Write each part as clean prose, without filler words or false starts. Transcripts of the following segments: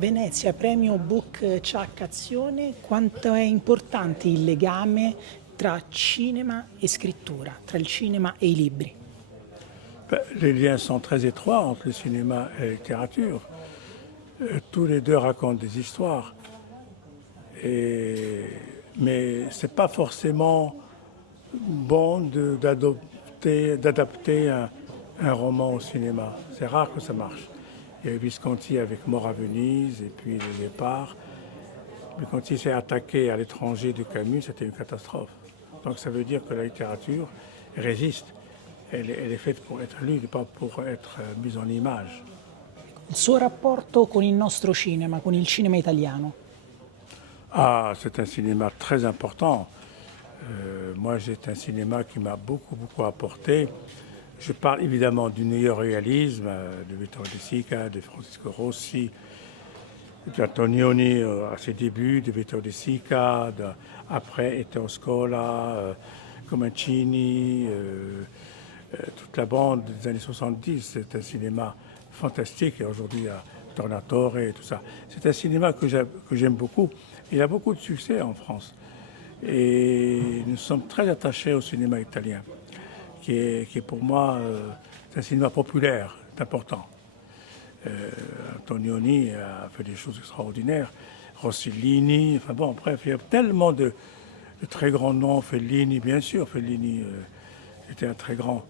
Venezia, premio Book Ciak Azione, quanto è importante il legame tra cinema e scrittura, tra il cinema e i libri? Ben, les liens sont très étroits entre le cinéma et la littérature. Tous les deux racontent des histoires. Mais ce n'est pas forcément bon d'adapter un roman au cinéma. C'est rare que ça marche. Il y a eu Visconti avec Mort à Venise et puis Le Départ. Mais quand il s'est attaqué à l'étranger de Camus, c'était une catastrophe. Donc ça veut dire que la littérature résiste. Elle est faite pour être lue, pas pour être mise en image. Il suo rapporto con il nostro cinema, con il cinema italiano? Ah, c'est un cinéma très important. Moi, c'est un cinéma qui m'a beaucoup apporté. Je parle évidemment du néo-réalisme, de Vittorio De Sica, de Francisco Rossi, d'Antonioni à ses débuts, de Vittorio De Sica, après Ettore Scola, Comencini, toute la bande des années 70. C'est un cinéma fantastique et aujourd'hui il y a Tornatore et tout ça. C'est un cinéma que j'aime beaucoup. Il a beaucoup de succès en France. Et nous sommes très attachés au cinéma italien, qui est pour moi c'est un cinéma populaire, c'est important. Antonioni a fait des choses extraordinaires, Rossellini, enfin bon, bref, il y a tellement de très grands noms, Fellini, bien sûr, Fellini était un très grand.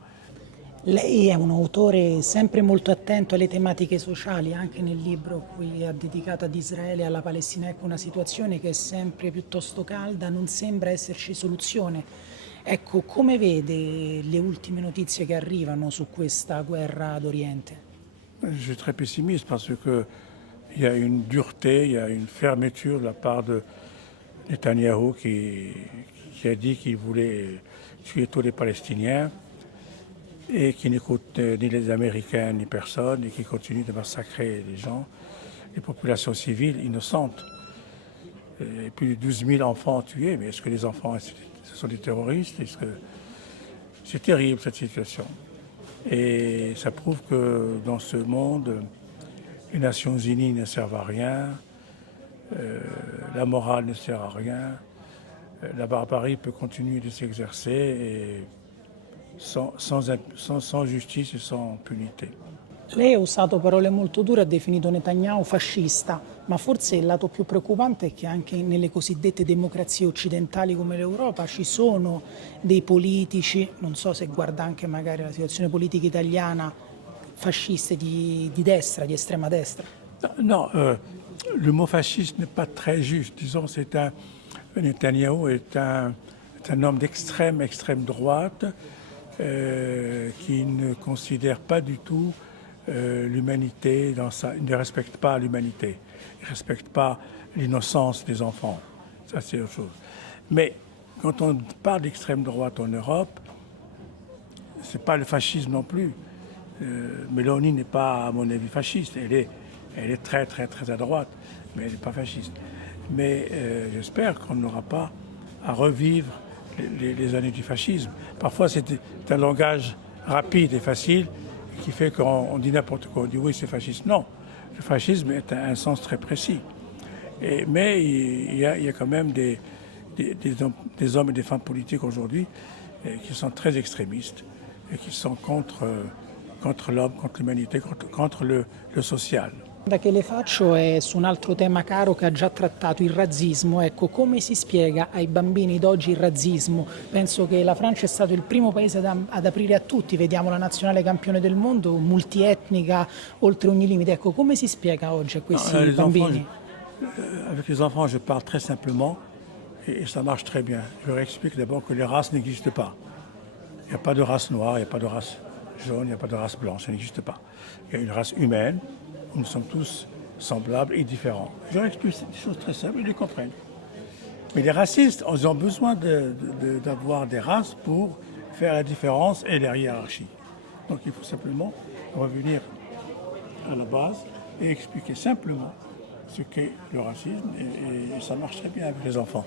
Lei è un autore sempre molto attento alle tematiche sociali, anche nel libro cui ha dedicato ad Israele e alla Palestina. Ecco, una situazione che è sempre piuttosto calda, non sembra esserci soluzione. Ecco, come vede le ultime notizie che arrivano su questa guerra d'Oriente? Je suis très pessimiste parce qu'il y a une dureté, il y a une fermeture de la part de Netanyahou qui a dit qu'il voulait tuer tous les Palestiniens et qui n'écoute ni les Américains ni personne et qui continue de massacrer les gens, les populations civiles innocentes. Et plus de 12 000 enfants tués, mais est-ce que les enfants, ce sont des terroristes? C'est terrible cette situation. Et ça prouve que dans ce monde, les Nations Unies ne servent à rien, la morale ne sert à rien, la barbarie peut continuer de s'exercer et sans justice e sans punité. Lei ha usato parole molto dure, ha definito Netanyahu fascista, ma forse il lato più preoccupante è che anche nelle cosiddette democrazie occidentali come l'Europa ci sono dei politici, non so se guarda anche magari la situazione politica italiana, fasciste di destra, di estrema destra. Non, le mot fasciste n'est pas très juste. Disons, Netanyahou est un homme extrême droite qui ne considère pas du tout l'humanité, il ne respecte pas l'humanité, il ne respecte pas l'innocence des enfants. Ça, c'est autre chose. Mais quand on parle d'extrême droite en Europe, ce n'est pas le fascisme non plus. Meloni n'est pas, à mon avis, fasciste. Elle est très à droite, mais elle n'est pas fasciste. Mais j'espère qu'on n'aura pas à revivre les années du fascisme. Parfois, c'est un langage rapide et facile qui fait qu'on dit n'importe quoi. On dit oui, c'est fasciste. Non, le fascisme est un sens très précis. Mais il y a quand même des hommes et des femmes politiques aujourd'hui qui sont très extrémistes et qui sont contre l'homme, contre l'umanité, contre le social. La domanda che le faccio è su un altro tema caro che ha già trattato, il razzismo. Ecco, come si spiega ai bambini d'oggi il razzismo? Penso che la Francia è stato il primo paese ad aprire a tutti, vediamo la nazionale campione del mondo, multietnica, oltre ogni limite. Ecco, come si spiega oggi a questi bambini? Avec les enfants, je parle très simplement et ça marche très bien. Je leur explique d'abord que les races n'existent pas. Il n'y a pas de race noire, il n'y a pas de race jaune, il n'y a pas de race blanche, ça n'existe pas. Il y a une race humaine où nous sommes tous semblables et différents. Je leur explique des choses très simples, ils les comprennent. Mais les racistes, ils ont besoin d'avoir des races pour faire la différence et la hiérarchie. Donc il faut simplement revenir à la base et expliquer simplement ce qu'est le racisme et ça marche très bien avec les enfants.